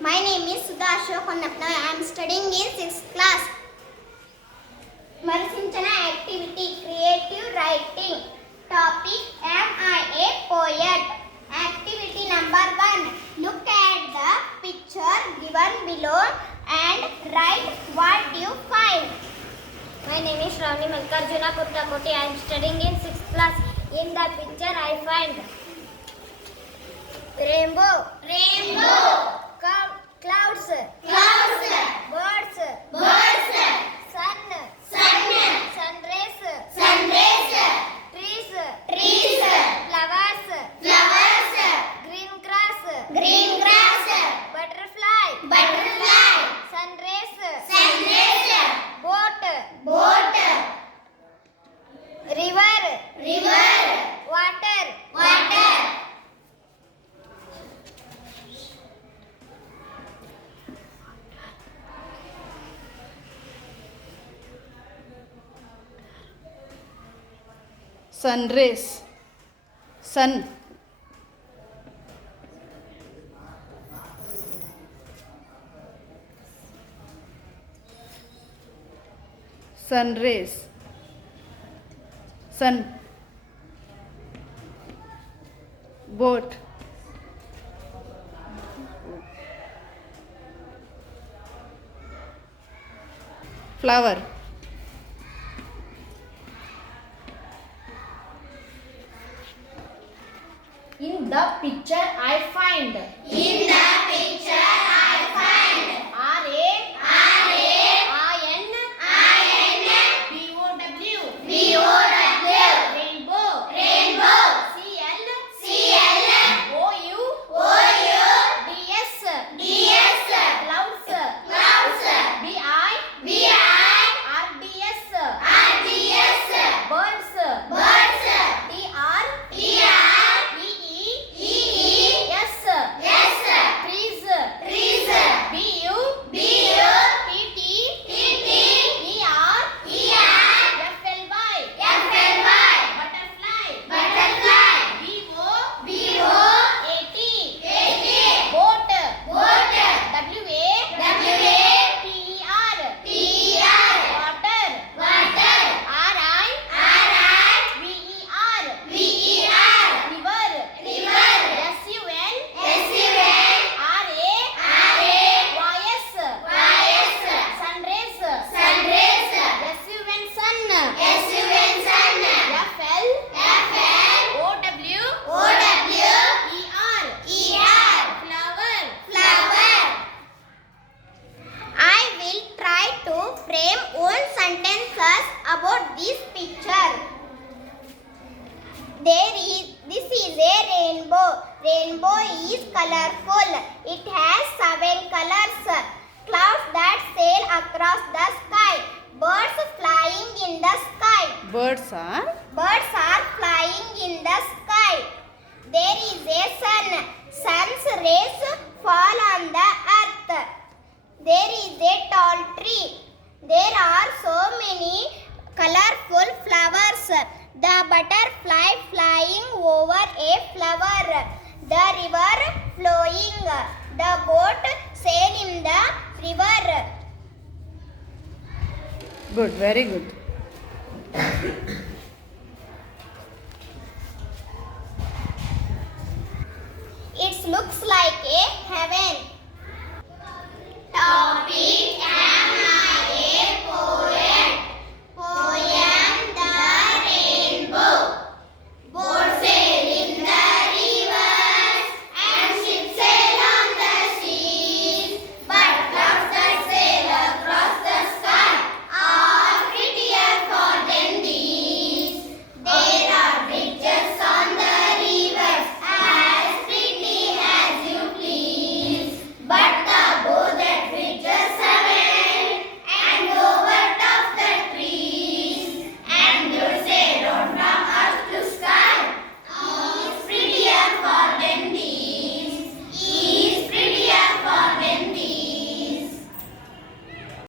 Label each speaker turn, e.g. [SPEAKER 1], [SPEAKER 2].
[SPEAKER 1] My name is Sudha Ashok. I am studying in 6th class. Marasinchana activity creative writing. Topic Am I a poet? Activity number 1. Look at the picture given below and write what you find.
[SPEAKER 2] My name is Ravni Malkarjuna Kurtakoti. I am studying in 6th class. In the picture I find rainbow,
[SPEAKER 1] Rainbow,
[SPEAKER 2] cloud, clouds,
[SPEAKER 1] clouds,
[SPEAKER 2] birds,
[SPEAKER 1] birds,
[SPEAKER 2] sun,
[SPEAKER 1] sun,
[SPEAKER 2] sun rays,
[SPEAKER 1] sun rays,
[SPEAKER 2] trees,
[SPEAKER 1] trees,
[SPEAKER 2] flowers,
[SPEAKER 1] flowers,
[SPEAKER 2] green grass,
[SPEAKER 1] green grass,
[SPEAKER 2] butterfly,
[SPEAKER 1] butterfly,
[SPEAKER 2] sun rays,
[SPEAKER 1] sun rays,
[SPEAKER 2] boat,
[SPEAKER 1] boat,
[SPEAKER 2] river,
[SPEAKER 1] river,
[SPEAKER 2] water,
[SPEAKER 1] water.
[SPEAKER 3] Sun rays sun sun rays sun
[SPEAKER 2] In the picture I find.
[SPEAKER 1] In the picture I find
[SPEAKER 2] R A
[SPEAKER 1] R A
[SPEAKER 2] I N
[SPEAKER 1] I N
[SPEAKER 2] B O W
[SPEAKER 1] B O W
[SPEAKER 2] rainbow
[SPEAKER 1] rainbow
[SPEAKER 2] C L
[SPEAKER 1] C L
[SPEAKER 2] O U
[SPEAKER 1] O U
[SPEAKER 2] D S
[SPEAKER 1] D S
[SPEAKER 2] clouds
[SPEAKER 1] clouds
[SPEAKER 2] B I
[SPEAKER 1] B I
[SPEAKER 2] R D S
[SPEAKER 1] R D S
[SPEAKER 2] birds
[SPEAKER 1] birds
[SPEAKER 2] T R
[SPEAKER 1] T R
[SPEAKER 2] E E
[SPEAKER 1] E E
[SPEAKER 2] S
[SPEAKER 1] S
[SPEAKER 2] trees
[SPEAKER 1] trees
[SPEAKER 2] B U
[SPEAKER 1] B U
[SPEAKER 2] T T
[SPEAKER 1] T T
[SPEAKER 2] E R
[SPEAKER 1] E R
[SPEAKER 2] F L Y
[SPEAKER 1] F L Y
[SPEAKER 2] butterfly
[SPEAKER 1] butterfly
[SPEAKER 2] B O
[SPEAKER 1] B O
[SPEAKER 2] A T
[SPEAKER 1] A T
[SPEAKER 2] boat
[SPEAKER 1] boat
[SPEAKER 2] W A
[SPEAKER 1] W A
[SPEAKER 2] T E R
[SPEAKER 1] T E R
[SPEAKER 2] water
[SPEAKER 1] water
[SPEAKER 2] R I
[SPEAKER 1] R I
[SPEAKER 2] V E R
[SPEAKER 1] V E R
[SPEAKER 2] river
[SPEAKER 1] river
[SPEAKER 2] S U N
[SPEAKER 1] S U N
[SPEAKER 2] R A
[SPEAKER 1] R A
[SPEAKER 2] Y S
[SPEAKER 1] Y S
[SPEAKER 2] sun rays
[SPEAKER 1] sun rays
[SPEAKER 2] S U N sun
[SPEAKER 1] S U N sun
[SPEAKER 2] E
[SPEAKER 1] E
[SPEAKER 2] flower
[SPEAKER 1] flower I will try to frame one sentences about this picture. There is this is a rainbow. Rainbow is colorful. It has seven colors. Clouds that sail across the sky. Birds flying in the sky.
[SPEAKER 3] Birds are
[SPEAKER 1] Birds are flying in the sky. There is a sun. Sun's rays fall on the earth. There is a tall tree. There are so many colorful flowers. The butterfly flying over a flower. The river flowing. The boat sailing in the river.
[SPEAKER 3] good very good
[SPEAKER 1] It looks like a heaven.